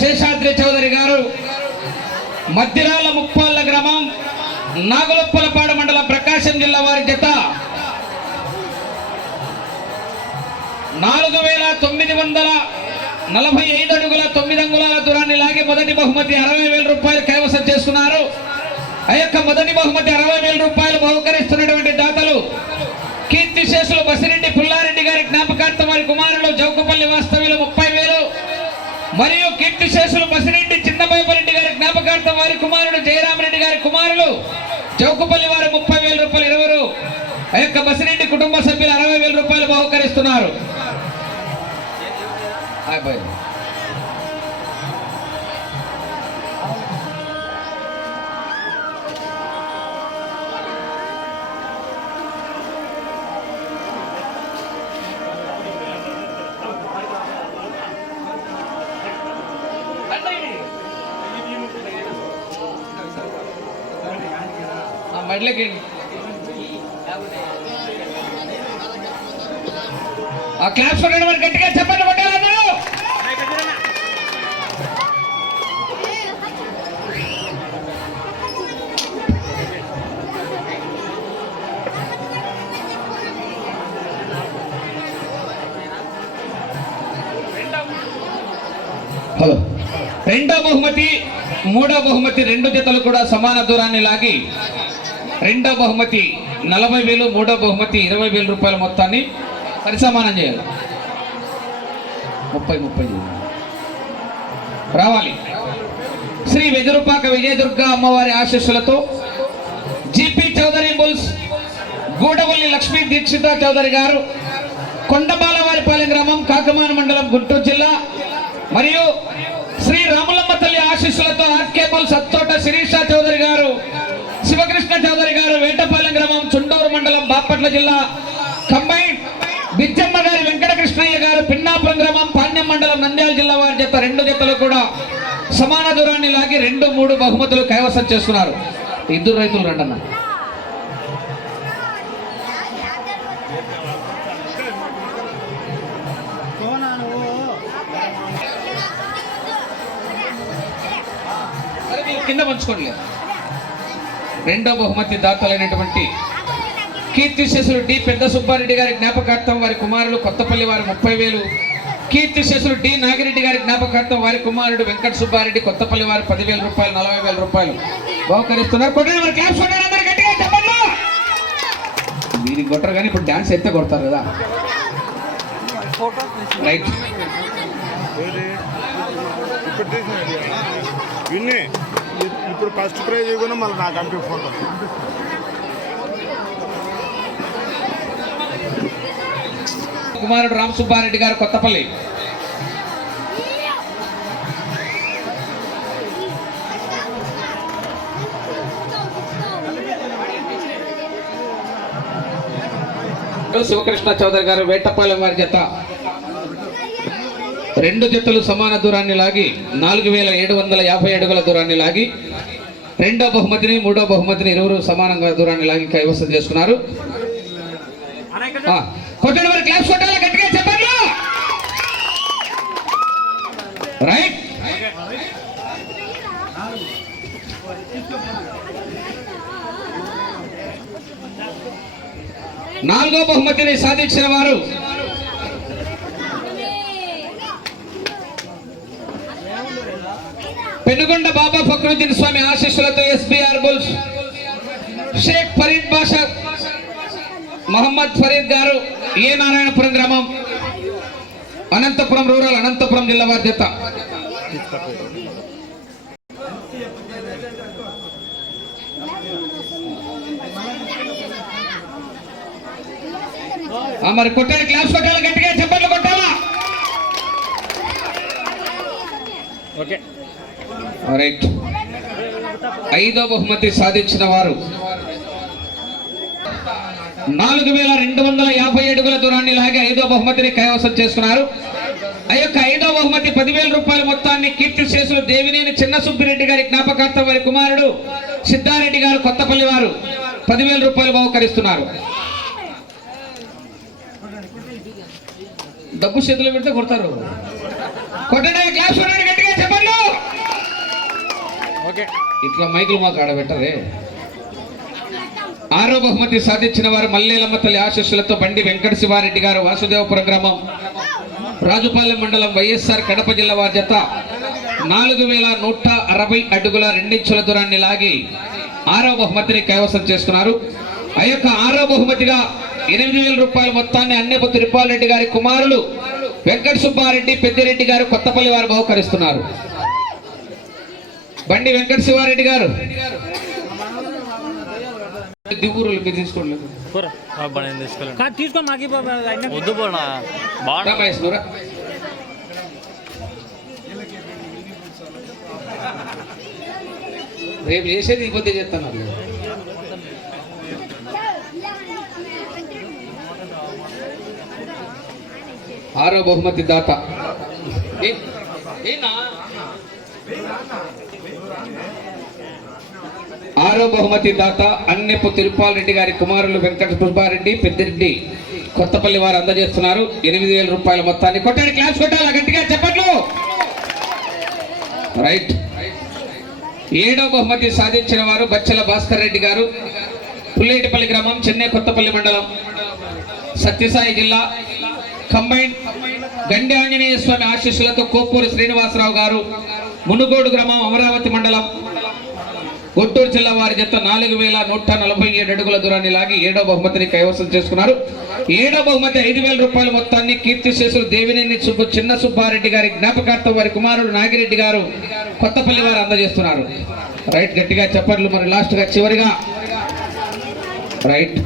శేషాద్రి చౌదరి గారు మధ్యరాల ముప్పాళ్ళ గ్రామం నాగులప్పలపాడు మండలం ప్రకాశం జిల్లా వారి జత. నాలుగు వేల తొమ్మిది వందల నలభై ఐదు అడుగుల తొమ్మిది అంగుళాల దూరాన్ని లాగి మొదటి బహుమతి అరవై వేల రూపాయలు కైవసం చేసుకున్నారు. ఆ యొక్క మొదటి బహుమతి అరవై వేల రూపాయలు బహుకరిస్తున్నటువంటి దాతలు కీర్తి శేషులు బసిరెడ్డి పుల్లారెడ్డి గారి జ్ఞాపకార్థం వారి కుమారులు జౌకపల్లి వాస్తవ్యులు మరియు కీర్తి శేషులు బసిరెడ్డి చిన్నబాబురెడ్డి గారి జ్ఞాపకార్థం వారి కుమారుడు జయరామరెడ్డి గారి కుమారులు చౌకపల్లి వారు ముప్పై వేల రూపాయలు ఇరువురు. ఆ యొక్క బసిరెడ్డి కుటుంబ సభ్యులు అరవై వేల రూపాయలు బహుకరిస్తున్నారు. హాయ్ ఆ క్లాస్ కొట్టడం మరి గట్టిగా చెప్పండి కొట్టాలి హలో. రెండో బహుమతి మూడో బహుమతి రెండు జతలు కూడా సమాన దూరాన్ని లాగి రెండో బహుమతి నలభై వేలు మూడో బహుమతి ఇరవై వేల రూపాయల మొత్తాన్ని పరిసమానం చేయాలి. ముప్పై ముప్పై. రావాలి. శ్రీ వెదురుపాక విజయదుర్గ అమ్మవారి ఆశీస్సులతో జిపి చౌదరి బుల్స్ గూడవల్లి లక్ష్మీ దీక్షిత చౌదరి గారు కొండబాలవారిపాలెం గ్రామం కాకమాన మండలం గుంటూరు జిల్లా మరియు జిల్లా కంబైన్ బిచ్చమ్మ గారి వెంకటకృష్ణయ్య గారు పిన్నాపురం గ్రామం పాణ్యం మండలం నంద్యాల జిల్లా వారి జత రెండు జతలు కూడా సమాన దూరాన్ని లాగి రెండు మూడు బహుమతులు కైవసం చేస్తున్నారు. ఇద్దరు రైతులు రెండన్న. కింద పంచుకోండి. రెండో బహుమతి దాతలైనటువంటి కీర్తిశేషులు డి పెద్ద సుబ్బారెడ్డి గారి జ్ఞాపకార్థం వారి కుమారులు కొత్తపల్లి వారి ముప్పై వేలు కీర్తిశేషులు డి నాగిరెడ్డి గారి జ్ఞాపకార్థం వారి కుమారుడు వెంకట సుబ్బారెడ్డి కొత్తపల్లి వారి పదివేల రూపాయలు నలభై వేల రూపాయలు. బహుకరిస్తున్నారు. కొట్టండి దీనికి కొట్టరు కానీ ఇప్పుడు డాన్స్ అయితే కొడతారు కదా? రైట్ ఇప్పుడు ఫస్ట్ ప్రైజ్ కూడా మళ్ళీ నాకు అంపి ఫోటో కుమారుడు రామ్ సుబ్బారెడ్డి గారు కొత్తపల్లి. శివకృష్ణ చౌదరి గారు వేటపాలెం వారి జత. రెండు జతలు సమాన దూరాన్ని లాగి నాలుగు వేల ఏడు వందల యాభై అడుగుల దూరాన్ని లాగి రెండో బహుమతిని మూడో బహుమతిని ఇరువురు సమానంగా దూరాన్ని లాగి కైవసం చేసుకున్నారు. ఆ, కొట్టండి మరి క్లాప్స్ కొట్టాలి గట్టిగా చెప్పండి. రైట్ నాలుగో బహుమతిని సాధించిన వారు. పెనుగొండ బాబా ఫక్రుద్దీన్ స్వామి ఆశీస్సులతో ఎస్బీఆర్ బుల్స్. షేక్ ఫరీద్ బాషా మహమ్మద్ ఫరీద్ గారు. ఏ నారాయణపురం గ్రామం? అనంతపురం రూరల్ అనంతపురం జిల్లా బాధ్యత. మరి కొట్టాలి క్లాస్ కొట్టాలి గట్టిగా చెప్పండి కొట్టాలా? ఓకే. రైట్ ఐదో బహుమతి సాధించిన వారు. నాలుగు వేల రెండు వందల యాభై అడుగుల దూరాన్ని లాగి ఐదో బహుమతిని కైవసం చేసుకున్నారు. ఆ యొక్క ఐదో బహుమతి పదివేల రూపాయల మొత్తాన్ని కీర్తి శేషులు దేవినేని చిన్న సుబ్బిరెడ్డి గారి జ్ఞాపకార్థం వారి కుమారుడు సిద్ధారెడ్డి గారు కొత్తపల్లి వారు పదివేల రూపాయలు బహుకరిస్తున్నారు. డబ్బు చేతిలో పెడితే కొడతారు. కొట్టండి క్లాస్ గట్టిగా చెప్పండి. ఇట్లా మైకులు మాకు ఆడబెట్టరే. ఆరో బహుమతి సాధించిన వారు మల్లేలమ్మ తల్లి ఆశీస్సులతో బండి వెంకట శివారెడ్డి గారు వాసుదేవపురం గ్రామం. రాజుపాలెం మండలం వైఎస్ఆర్ కడప జిల్లా వారి జత నాలుగు వేల నూట అరవై అడుగుల రెండించుల దూరాన్ని లాగి ఆరో బహుమతిని కైవసం చేసుకున్నారు. ఆ యొక్క ఆరో బహుమతిగా ఎనిమిది వేల రూపాయల మొత్తాన్ని అన్నెపు తిరుపాలరెడ్డి గారి కుమారులు వెంకట సుబ్బారెడ్డి పెద్దిరెడ్డి గారు కొత్తపల్లి వారు బహుకరిస్తున్నారు. బండి వెంకట శివారెడ్డి గారు. దిగురులు మీరు తీసుకోండి కూర నేను తీసుకోలేను తీసుకో నాకు వద్దు పోనా. బాగా రామేశ్వర రేపు చేసేది ఈ పొద్దు చేస్తాను ఆరో బహుమతి దాత. ఏ- ఏనా? ఆరో బహుమతి దాత అన్నెప్పు తిరుపాలరెడ్డి గారి కుమారులు వెంకట పుష్పారెడ్డి పెద్దిరెడ్డి కొత్తపల్లి వారు అందజేస్తున్నారు. ఎనిమిది వేల రూపాయల మొత్తాన్ని కొట్టాడు. క్లాస్ కొట్టాలా? గట్టిగా చెప్పట్లు. రైట్. ఏడో బహుమతి సాధించిన వారు బచ్చల భాస్కర్ రెడ్డి గారు. పుల్లేటిపల్లి గ్రామం చెన్నై కొత్తపల్లి మండలం. సత్యసాయి జిల్లా. కంబైన్ గండి ఆంజనేయ స్వామి ఆశీస్సులతో కోప్పూరు శ్రీనివాసరావు గారు. మునుగోడు గ్రామం అమరావతి మండలం. గుంటూరు జిల్లా వారి జత నాలుగు వేల నూట నలభై ఏడు అడుగుల దూరాన్ని లాగి ఏడో బహుమతిని కైవసం చేసుకున్నారు. ఏడో బహుమతి ఐదు వేల రూపాయల మొత్తాన్ని కీర్తిశేషులు దేవినేని సుబ్బు చిన్న సుబ్బారెడ్డి గారి జ్ఞాపకార్థం వారి కుమారుడు నాగిరెడ్డి గారు కొత్తపల్లి వారు అందజేస్తున్నారు. రైట్ గట్టిగా చెప్పర్లు మరి లాస్ట్గా చివరిగా. రైట్.